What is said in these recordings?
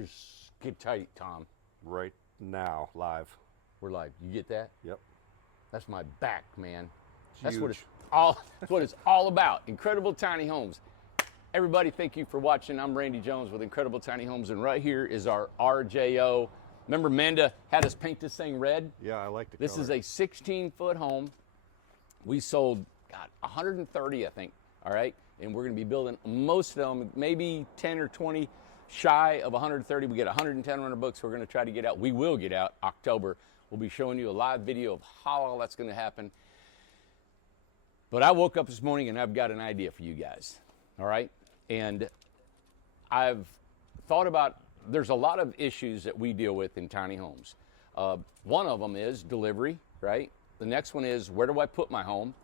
Just get tight, Tom. Right now, live. We're live. You get that? Yep. That's my back, man. That's Huge. what it's all about. Incredible Tiny Homes. Everybody, thank you for watching. I'm Randy Jones with Incredible Tiny Homes, and right here is our RJO. Remember, Amanda had us paint this thing red? Yeah, I like the This color. is a 16-foot home. We sold, 130, I think, all right? And we're going to be building most of them, maybe 10 or 20 shy of 130. We get 110 on our books. We're going to try to get out. We will get out October. We'll be showing you a live video of how all that's going to happen. But I woke up this morning and I've got an idea for you guys, all right? And I've thought about, there's a lot of issues that we deal with in tiny homes. One of them is delivery, right? The next one is, where do I put my home?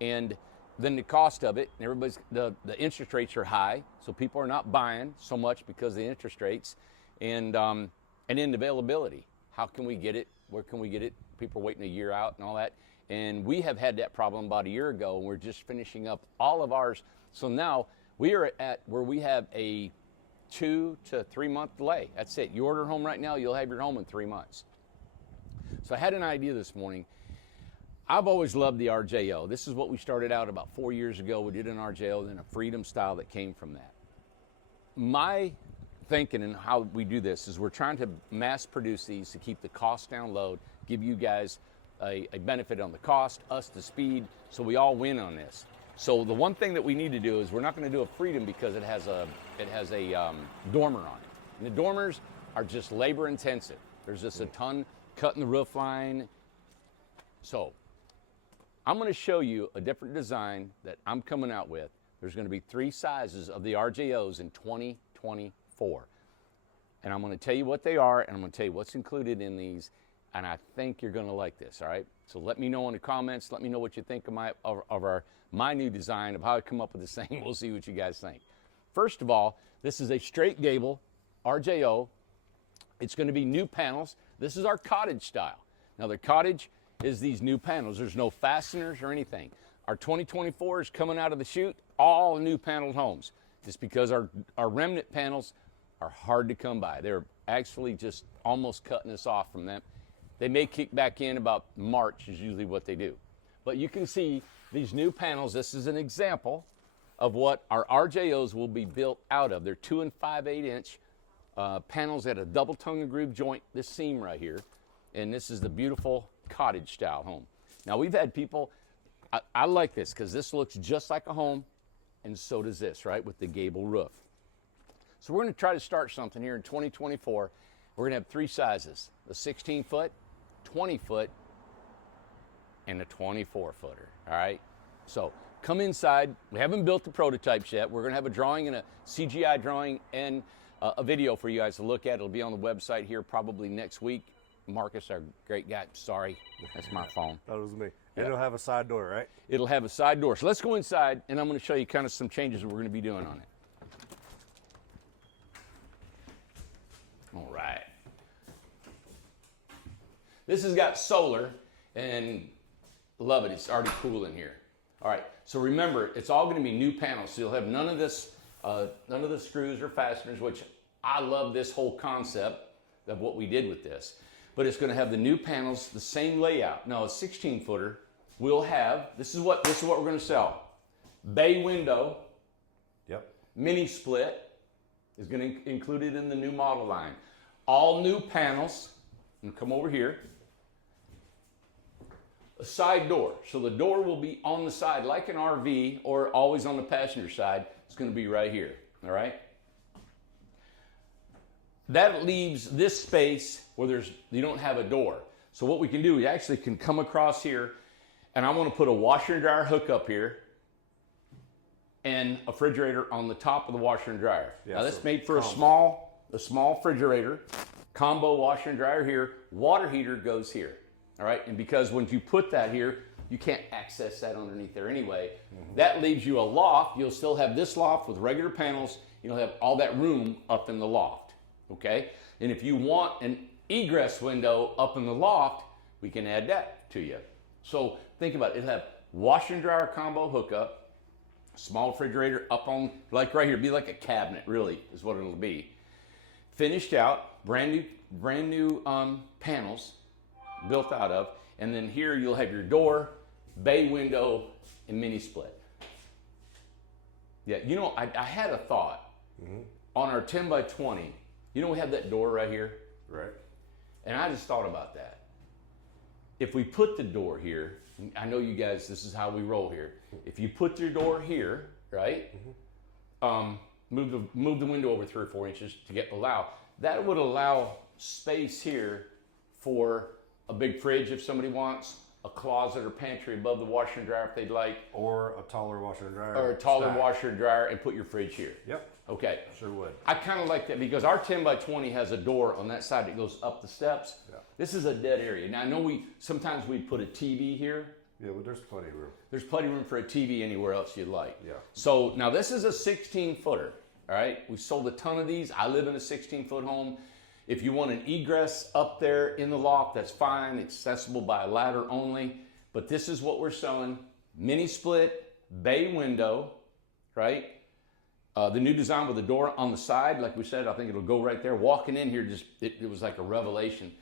And then the cost of it, and the interest rates are high, so people are not buying so much because of the interest rates. And then availability. How can we get it? Where can we get it? People are waiting a year out and all that. And we have had that problem about a year ago, and we're just finishing up all of ours. So now we are at where we have a 2 to 3 month delay. That's it. You order a home right now, you'll have your home in 3 months. So I had an idea this morning. I've always loved the RJO. This is what we started out about 4 years ago. We did an RJO, then a Freedom style that came from that. My thinking and how we do this is we're trying to mass produce these to keep the cost down low, give you guys a benefit on the cost, us the speed, so we all win on this. So the one thing that we need to do is we're not going to do a Freedom because it has a dormer on it. And the dormers are just labor intensive. There's just a ton cutting the roof line. So I'm going to show you a different design that I'm coming out with. There's going to be 3 sizes of the RJOs in 2024. And I'm going to tell you what they are, and I'm going to tell you what's included in these, and I think you're going to like this, all right? So let me know in the comments. Let me know what you think of my new design, of how I come up with this thing. We'll see what you guys think. First of all, this is a straight gable RJO. It's going to be new panels. This is our cottage style. Now, the cottage is these new panels. There's no fasteners or anything. Our 2024 is coming out of the chute, all new paneled homes. Just because our remnant panels are hard to come by. They're actually just almost cutting us off from them. They may kick back in about March is usually what they do. But you can see these new panels. This is an example of what our RJOs will be built out of. They're 2 and 5/8 inch panels at a double tongue and groove joint, this seam right here. And this is the beautiful cottage style home. Now we've had people, I like this because this looks just like a home, and so does this, right, with the gable roof. So we're going to try to start something here in 2024. We're going to have 3 sizes, the 16-foot, 20-foot, and a 24-footer, all right? So come inside. We haven't built the prototypes yet. We're going to have a drawing and a CGI drawing and a video for you guys to look at. It'll be on the website here probably next week. Marcus, our great guy, sorry, that's my phone. That was me. Yeah. It'll have a side door, right? It'll have a side door. So let's go inside, and I'm going to show you kind of some changes we're going to be doing on it. All right. This has got solar, and love it. It's already cool in here. All right. So remember, it's all going to be new panels. So you'll have none of the screws or fasteners, which I love this whole concept of what we did with this. But it's going to have the new panels, the same layout. Now a 16-footer will have, this is what we're going to sell. Bay window. Yep. Mini split is going to be included in the new model line. All new panels, and come over here. A side door. So the door will be on the side like an RV, or always on the passenger side. It's going to be right here, all right? That leaves this space where you don't have a door. So what we can do, we actually can come across here, and I want to put a washer and dryer hookup here and a refrigerator on the top of the washer and dryer. Yeah, now that's so made for a small refrigerator, combo washer and dryer here, water heater goes here. All right, and because when you put that here, you can't access that underneath there anyway. That leaves you a loft. You'll still have this loft with regular panels. You'll have all that room up in the loft, okay? And if you want an egress window up in the loft, we can add that to you. So think about it. It'll have washer and dryer combo hookup, small refrigerator up on, like right here, be like a cabinet really is what it'll be. finished out, brand new panels built out of, and then here you'll have your door, bay window, and mini split. Yeah, you know, I had a thought on our 10 by 20. You know, we have that door right here, Right. and I just thought about that. If we put the door here, I know you guys, this is how we roll here. If you put your door here, right? Move the window over 3 or 4 inches to allow. That would allow space here for a big fridge if somebody wants, a closet or pantry above the washer and dryer if they'd like, Or a taller washer and dryer. or a taller stack. washer and dryer, and put your fridge here. Yep. Okay. Sure would. I kind of like that because our 10 by 20 has a door on that side that goes up the steps. Yeah. This is a dead area. Now I know sometimes we put a TV here. Yeah, but there's plenty of room. There's plenty of room for a TV anywhere else you'd like. Yeah. So now this is a 16-footer. All right. We sold a ton of these. I live in a 16-foot home. If you want an egress up there in the loft, that's fine. Accessible by a ladder only. But this is what we're selling. Mini split, bay window, right? The new design with the door on the side, like we said, I think it'll go right there. Walking in here, it was like a revelation.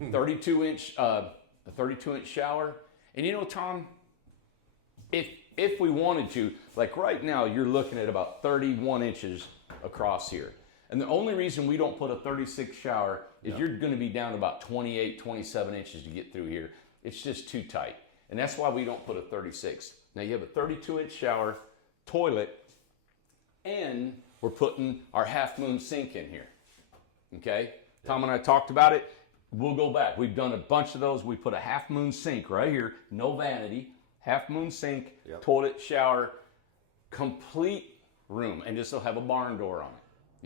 32-inch, a 32-inch shower. And you know, Tom, if we wanted to, like right now, you're looking at about 31 inches across here. And the only reason we don't put a 36 shower is you're going to be down about 28, 27 inches to get through here. It's just too tight. And that's why we don't put a 36. Now you have a 32-inch shower, toilet, and we're putting our half moon sink in here. Okay? Tom and I talked about it. We'll go back. We've done a bunch of those. We put a half moon sink right here, no vanity, half moon sink, toilet, shower, complete room, and this will have a barn door on it.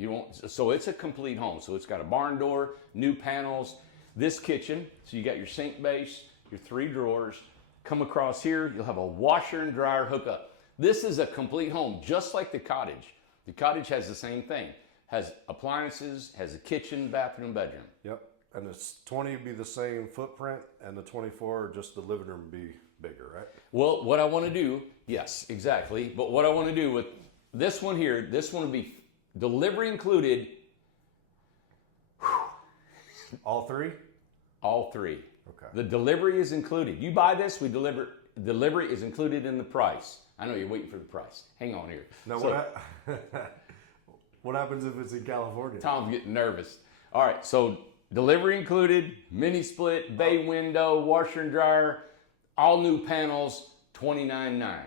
You won't, so it's a complete home. So it's got a barn door, new panels, this kitchen. So you got your sink base, your 3 drawers. Come across here, you'll have a washer and dryer hookup. This is a complete home, just like the cottage. The cottage has the same thing. Has appliances, has a kitchen, bathroom, bedroom. Yep. And the 20 would be the same footprint, and the 24, just the living room would be bigger, right? Well, what I want to do, yes, exactly. But what I want to do with this one here, this one would be delivery included. All 3? All 3. Okay. The delivery is included. You buy this, we deliver. Delivery is included in the price. I know you're waiting for the price. Hang on here. Now, So, what happens if it's in California? Tom's getting nervous. All right, so delivery included, mini split, bay window, washer and dryer, all new panels, $29,900.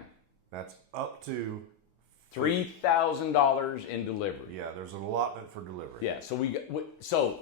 That's up to $3,000 in delivery. Yeah, there's an allotment for delivery. Yeah, so so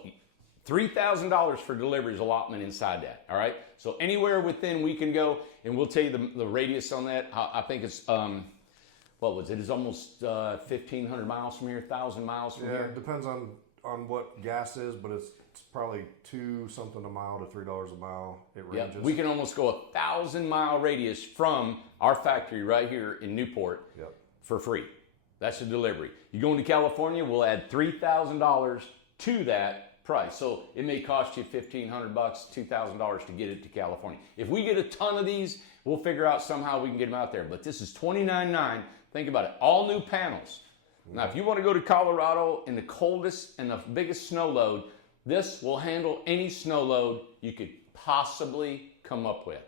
$3,000 for delivery is allotment inside that. All right, so anywhere within we can go, and we'll tell you the radius on that. I think it's what was it? It's almost 1,500 miles from here, 1,000 miles from Yeah, here. it depends on what gas is, but it's probably $2 something a mile to $3 a mile. It Yeah, ranges. we can almost go 1,000-mile radius from our factory right here in Newport for free. That's the delivery. You go into California, we'll add $3,000 to that price. So it may cost you $1,500, $2,000 to get it to California. If we get a ton of these, we'll figure out somehow we can get them out there. But this is $29,900. Think about it. All new panels. Now, if you want to go to Colorado in the coldest and the biggest snow load, this will handle any snow load you could possibly come up with.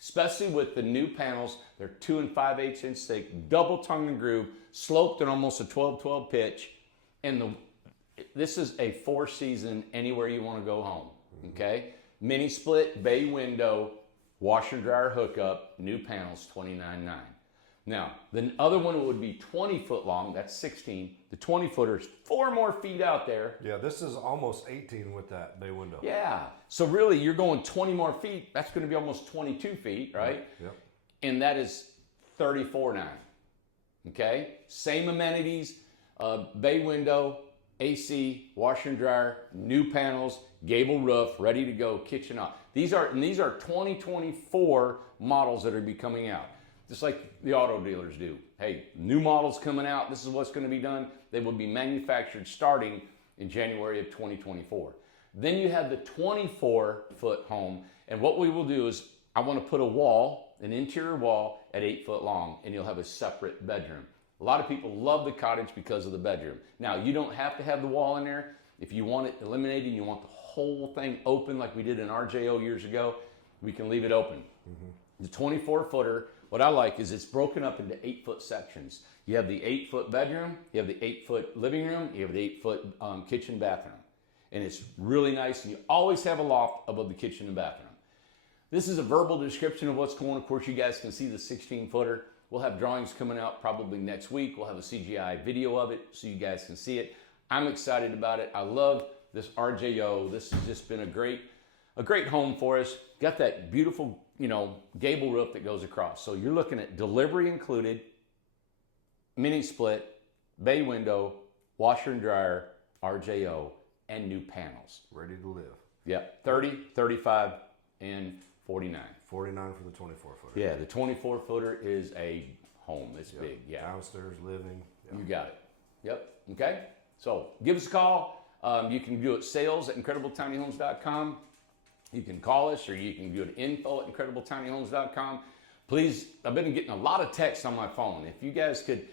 Especially with the new panels. They're 2 5/8 inch thick, double tongue and groove, sloped at almost a 12-12 pitch. And this is a 4-season anywhere you want to go home. Okay? Mini split, bay window, washer dryer hookup, new panels, $29,900. Now, the other one would be 20 foot long. That's 16. The 20 footer is 4 more feet out there. Yeah, this is almost 18 with that bay window. Yeah. So really, you're going 20 more feet. That's going to be almost 22 feet, right? Yep. And that is $34,900. Okay? Same amenities, bay window, AC, washer and dryer, new panels, gable roof, ready to go, kitchen up. These are 2024 models that are be coming out. Just like the auto dealers do. Hey, new models coming out. This is what's going to be done. They will be manufactured starting in January of 2024. Then you have the 24-foot home. And what we will do is I want to put a wall, an interior wall at 8 foot long, and you'll have a separate bedroom. A lot of people love the cottage because of the bedroom. Now, you don't have to have the wall in there. If you want it eliminated, you want the whole thing open like we did in RJO years ago, we can leave it open. The 24-footer, what I like is it's broken up into 8-foot sections. You have the 8-foot bedroom, you have the 8-foot living room, you have the 8-foot kitchen bathroom. And it's really nice, and you always have a loft above the kitchen and bathroom. This is a verbal description of what's going on. Of course, you guys can see the 16-footer. We'll have drawings coming out probably next week. We'll have a CGI video of it so you guys can see it. I'm excited about it. I love this RJO. This has just been a great home for us. Got that beautiful, gable roof that goes across. So you're looking at delivery included, mini split, bay window, washer and dryer, RJO, and new panels. Ready to live. Yep, 30, 35, and 49. 49 for the 24-footer. Yeah, the 24-footer is a home. It's big, yeah. Downstairs living. Yep. You got it. Yep, okay? So give us a call. You can do it sales@incredibletinyhomes.com. You can call us, or you can do it info@incredibletinyhomes.com. Please, I've been getting a lot of texts on my phone. If you guys could,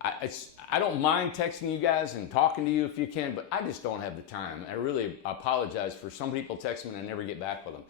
I don't mind texting you guys and talking to you if you can, but I just don't have the time. I really apologize for some people text me and I never get back with them.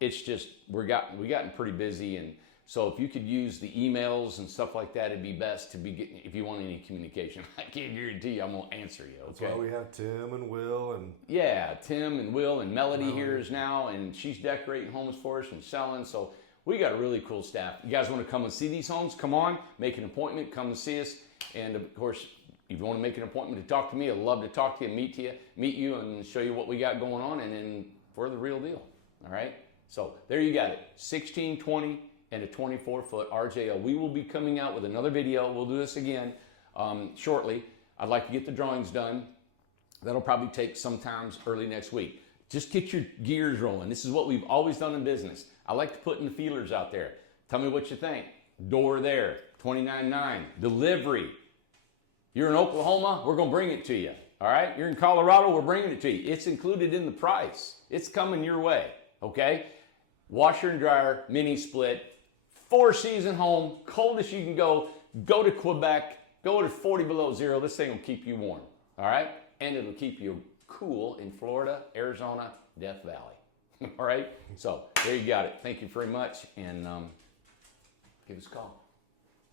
It's just, we gotten pretty busy, and so if you could use the emails and stuff like that, it'd be best to be getting, if you want any communication. I can't guarantee you I'm gonna answer you, okay? That's why we have Tim and Will and... Yeah, Tim and Will and Melody here is now, and she's decorating homes for us and selling, so we got a really cool staff. You guys wanna come and see these homes? Come on, make an appointment, come and see us. And of course, if you wanna make an appointment to talk to me, I'd love to talk to you, meet you and show you what we got going on, and then for the real deal, all right? So there you got it, 16, 20, and a 24-foot RJO. We will be coming out with another video. We'll do this again shortly. I'd like to get the drawings done. That'll probably take sometimes early next week. Just get your gears rolling. This is what we've always done in business. I like to put in the feelers out there. Tell me what you think. Door there, $29.9. Delivery. You're in Oklahoma, we're gonna bring it to you. All right, you're in Colorado, we're bringing it to you. It's included in the price. It's coming your way, okay? Washer and dryer, mini split, 4-season home, coldest you can go. Go to Quebec, go to 40 below zero. This thing will keep you warm, all right? And it'll keep you cool in Florida, Arizona, Death Valley, all right? So there you got it. Thank you very much, and give us a call.